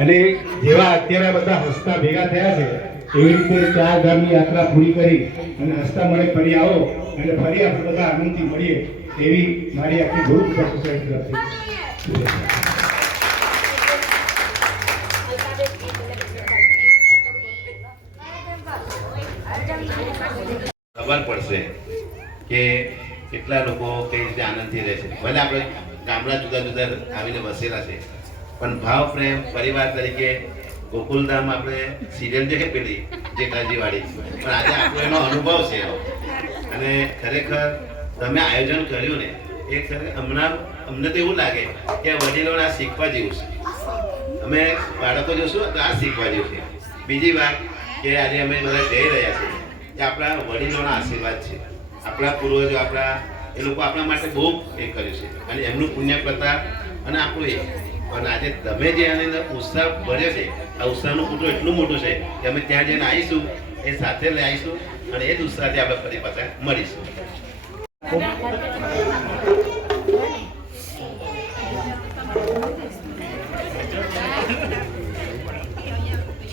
અને જેવા અત્યારે બધા હસતા ભેગા થયા છે એવી રીતે 4 ધામની યાત્રા પૂરી કરી અને હસતા મળે ફરી આવો અને ફરી આપણે બધા આનંદથી મળીએ એવી મારી આખી ગ્રુપ સોસાયટી તરફથી ખબર પડશે કે કેટલા લોકો કઈ રીતે આનંદથી રહે છે. ભલે આપણે ગામડા જુદા જુદા આવીને વસેલા છે પણ ભાવ પ્રેમ પરિવાર તરીકે ગોકુલધામ આપણે સિરિયલ જે પેલી જેઠાજી વાળી પણ આજે આપણો એનો અનુભવ છે અને ખરેખર તમે આયોજન કર્યું ને એ હમણાં અમને તો એવું લાગે કે વડીલોને આ શીખવા જેવું છે. અમે બાળકો જોશું તો આ શીખવા જેવું છે. બીજી વાત કે આજે અમે બધા જઈ રહ્યા છીએ કે આપણા વડીલોના આશીર્વાદ છે. આપણા પૂર્વજો આપણા એ લોકો આપણા માટે બહુ એ કર્યું છે અને એમનું પુણ્ય પ્રતાપ અને આપણું એ પણ આજે તમે જે આની ઉત્સાહ ભર્યો છે આ ઉત્સાહનું કુટુંબ એટલું મોટું છે કે અમે ત્યાં જઈને આવીશું એ સાથે લઈ આવીશું અને એ જ ઉત્સાહથી આપણે ફરી પાછા મળીશું.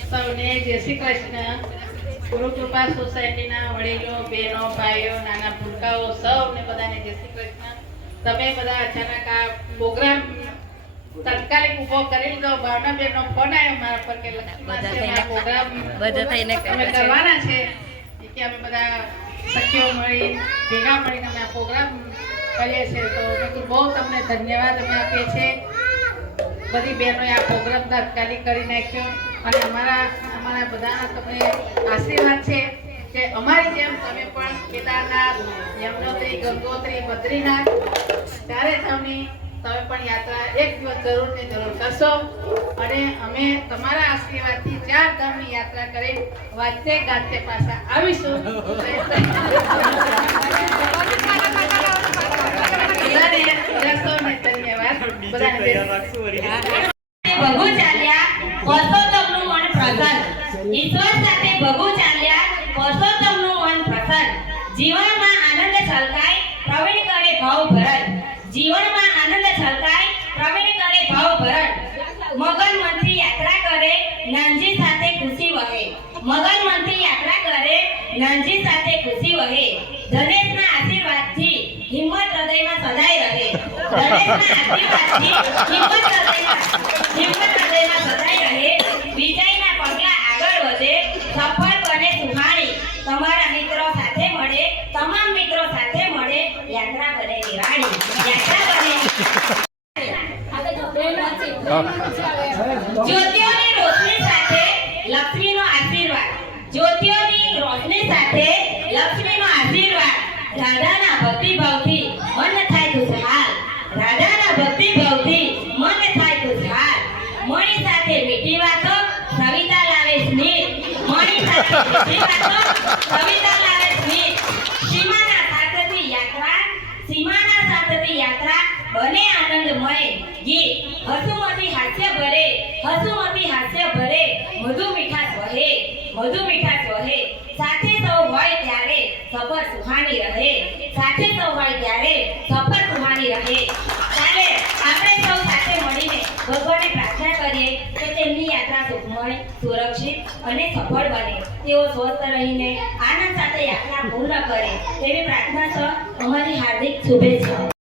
સૌને જય શ્રી કૃષ્ણ. ગુરુકૃપા સોસાયટીના વડીલો, બહેનો, ભાઈઓ, નાના ભૂલકાઓ સૌને બધાને જય શ્રી કૃષ્ણ. તમે બધા અચાનક આ પ્રોગ્રામ તાત્કાલિક ઉભો કરી લીધો. ભાવનાબેનનો ફોન આવ્યો મારા પર કે પ્રોગ્રામ અમે કરવાના છે કે અમે બધા સખીઓ મળી ભેગા મળીને અમે આ પ્રોગ્રામ કરીએ છીએ. તો બહુ તમને ધન્યવાદ અમે આપીએ છીએ. બધી બહેનોએ આ પ્રોગ્રામ તાત્કાલિક કરી નાખ્યો અને અમારા બધાના તમને આશીર્વાદ છે કે અમારી જેમ તમે પણ કેદારનાથ, યમનોત્રી, ગંગોત્રી, બદ્રીનાથ ચારે ધામની તમે પણ યાત્રા એક દિવસ જરૂર ને જરૂર કરશો અને અમે તમારા આશીર્વાદથી 4 ધામની યાત્રા કરી વાતે ગાતે પાછા આવીશું. ધન્યવાદ. ભગુ ચાલ્યા પરસોત્તમનું મન પ્રસન્ન. ઈશ્વર સાથે ભગુ ચાલ્યા પરસોત્તમનું મન પ્રસન્ન. જીવનમાં આનંદ છલકાય પ્રવીણ કરે ભાવ ભરણ. જીવનમાં આનંદ છલકાય પ્રવીણ કરે ભાવ ભરણ. મગન મનથી યાત્રા કરે નાનજી સાથે ખુશી વહે. મગન મનથી યાત્રા કરે નાનજી સાથે ખુશી વહે. ધનેશના આશીર્વાદથી હિંમત હૃદયમાં સદાય રહે. ધનેશના આશીર્વાદથી હિંમત હૃદયમાં સદાય રહે. વિજયના પગલા આગળ વધે. સફળ બને સુહાણી. તમારા મિત્રો સાથે મળે, તમામ મિત્રો સાથે મળે. યાત્રા બને નિરાળી. યાત્રા બને જ્યોતિઓની રોશની સાથે લક્ષ્મીનો આશીર્વાદ. જ્યોતિઓની રોશની સાથે લક્ષ્મીનો આશીર્વાદ. રાધાના ભક્તિભાવથી મન થાય ખુશહાલ. રાધાના ભક્તિભાવથી મન થાય ખુશહાલ. મણી સાથે મીઠી વાતો સવિતા લાવે સ્મિત. મણી સાથે મીઠી વાતો સવિતા લાવે સ્મિત. સીમાના સાથથી યાત્રા બને આનંદમય ગીત. હસુમતી હાસ્ય ભરે મધુ મીઠાશ વહે. સાથે સૌ હોય ત્યારે સફર સુહાની રહે. ચાલે આપણે સૌ સાથે મળીને ભગવાનને પ્રાર્થના કરીએ કે તેમની યાત્રા સુખમય, સુરક્ષિત અને સફળ બને. તેઓ સ્વસ્થ રહીને આનંદ સાથે યાત્રા પૂર્ણ કરે તેવી પ્રાર્થના છે. અમારી હાર્દિક શુભેચ્છાઓ.